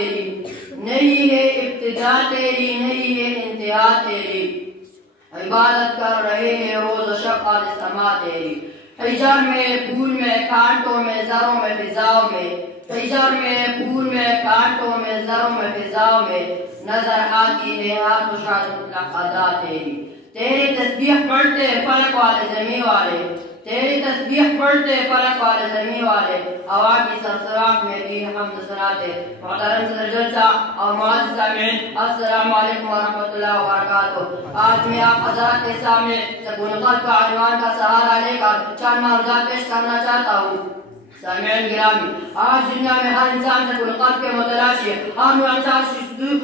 تیری، نہیں ہے ابتدا تیری، نہیں ہے انتہا تیری، عبادت کر رہے ہیں روز و شب آج سما تیری، حجر میں پھول میں کانٹوں میں زروں میں فضاؤں میں، حجر میں پھول میں کانٹوں میں زروں میں فضاؤں میں، نظر آتی ہے ہر خوشحال مطلق ادا تیری، تیری تسبیح پڑھتے فلک والے زمین والے، تیری تسبیح پڑھتے فلک والے زمین والے، ہوا کی سرسراہٹ میں بھی حمد سناتے۔ محترم صدر جلسہ اور معزز سامعین، السلام علیکم ورحمۃ اللہ وبرکاتہ۔ آج میں آپ حضرات کے سامنے سکون قلب کا عنوان کا سہارا لے کر چند معروضات پیش کرنا چاہتا ہوں۔ سامعین گرامی، آج دنیا میں ہر انسان سکون قلب کے متلاشی ہے، ہر انسان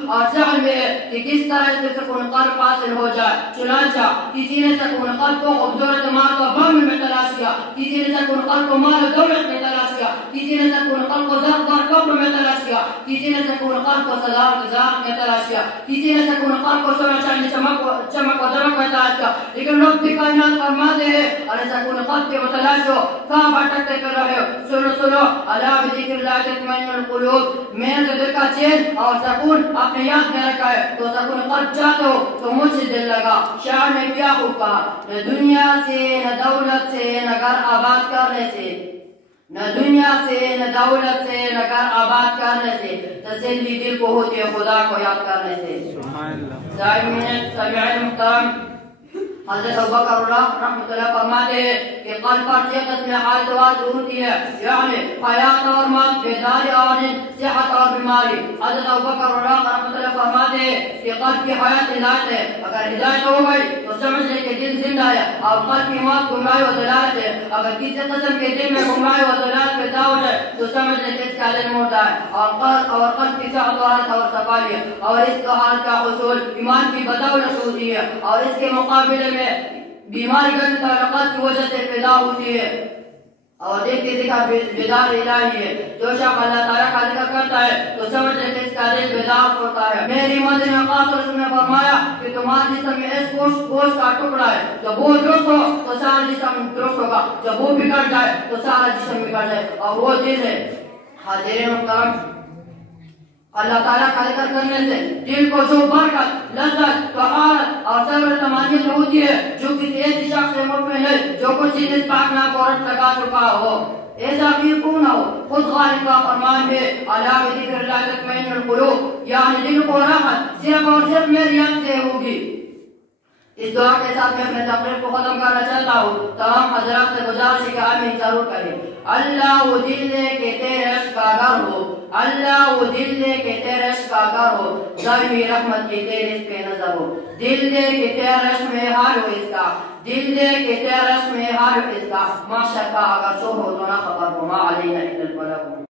اور ذہن میں ہے کہ کس طرح اس سے سکون قلب حاصل ہو جائے۔ چنانچہ کسی نے سکون قلب کو خوبصورت مال و بم میں تلاش کیا، کسی نے سکون قلب کو مال و دولت میں تلاش کیا، کسی نے سکون قلب کو زردار کپڑوں میں تلاش کیا، کسی نے سکون قلب کو سلام میں تلاش کیا، کسی نے سکون قلب کو سونا چاندی چمک و دمک میں تلاش کیا، لیکن رب کائنات فرماتے ہیں ارے سکون قلب کے متلاشی ہو، کہاں بھٹکتے پھر رہے ہو؟ سنو سنو، الا بذکر اللہ تطمئن القلوب، میں نے دل کا چین اور سکون اپنے یاد میں رکھا ہے، تو سکون قلب چاہتے ہو تو مجھ سے دل لگا۔ شاعر نے کیا خوب کہا، نہ دنیا سے نہ دولت سے نہ گھر آباد کرنے سے، نہ دنیا سے نہ دولت سے نہ گھر آباد کرنے سے، تسلی دل کو ہوتی ہے خدا کو یاد کرنے سے۔ سامعین محترم، حضرت ابوبکر رحمۃ اللہ فرماتے ہیں کہ قلب پر چھ قسم حالت واضح ہوتی ہے، یعنی حیات اور موت، بیداری اور نیند، صحت اور بیماری۔ حضرت ابوبکر رحمۃ اللہ فرماتے ہیں کہ قلب کی حیات ہدایت ہے، اگر ہدایت ہو گئی تو سمجھ لے کہ دل زندہ ہے، اور قلب کی موت گمراہی و ضلالت ہے، اگر کسی قسم کے دل میں گمراہی و ضلالت پیدا ہو جائے تو سمجھ لے کہ اس کا دل مردہ ہے، اور قلب کی صحت و حالت اور صفائی ہے، اور اس کا حالت کا حصول ایمان کی بدولت ہوتی ہے، اور اس کے مقابلے میں بیماری کا تعلقات کی وجہ سے پیدا ہوتی ہے۔ اور دیکھتے دیکھا بیدار الہی ہے، جو شخص اللہ تعالیٰ کا ذکر کرتا ہے تو سمجھ لے کہ اس کا دل بیدار ہوتا ہے۔ میری مدنی خاص رسول نے فرمایا کہ تمہارے جسم میں اس گوشت کا ٹکڑا ہے، جب وہ درست ہو تو سارا جسم درست ہوگا، جب وہ بگڑ جائے تو سارا جسم بگڑ جائے، اور وہ دل ہے۔ حاضرین محترم، اللہ تعالیٰ کا ذکر کرنے سے دل کو جو برکت، لذت، طہارت اور صبر طمانینت ہوتی ہے، جو کسی ایسی شخص سے مطمئن ہے جو کچھ چیز پاک ناک اور لگا چکا ہو، ایسا بھی کیوں نہ ہو۔ خود غالب کا فرمان ہے الا بذکر اللہ تطمئن القلوب، یعنی دل کو راحت صرف اور صرف میری یاد سے ہوگی۔ اس دعا کے ساتھ میں اپنے تقریر کو ختم کرنا چاہتا ہوں۔ تمام حضرات سے گزارش ہے کہ آمین ضرور کریں۔ اللہ وہ دل دے کہ تیرے عشق کا گھر ہو، اللہ وہ دل دے کہ تیرے عشق کا گھر ہو، ظالمی رحمت کی تیرے اس پہ نظر ہو، دل دے کہ تیرے عشق میں حال ہو اس کا، دل دے کہ تیرے عشق میں حال ہو اس کا، معاشر کا اگر شور ہو تو نہ خبر ہو، ما علینا الا البلاغ۔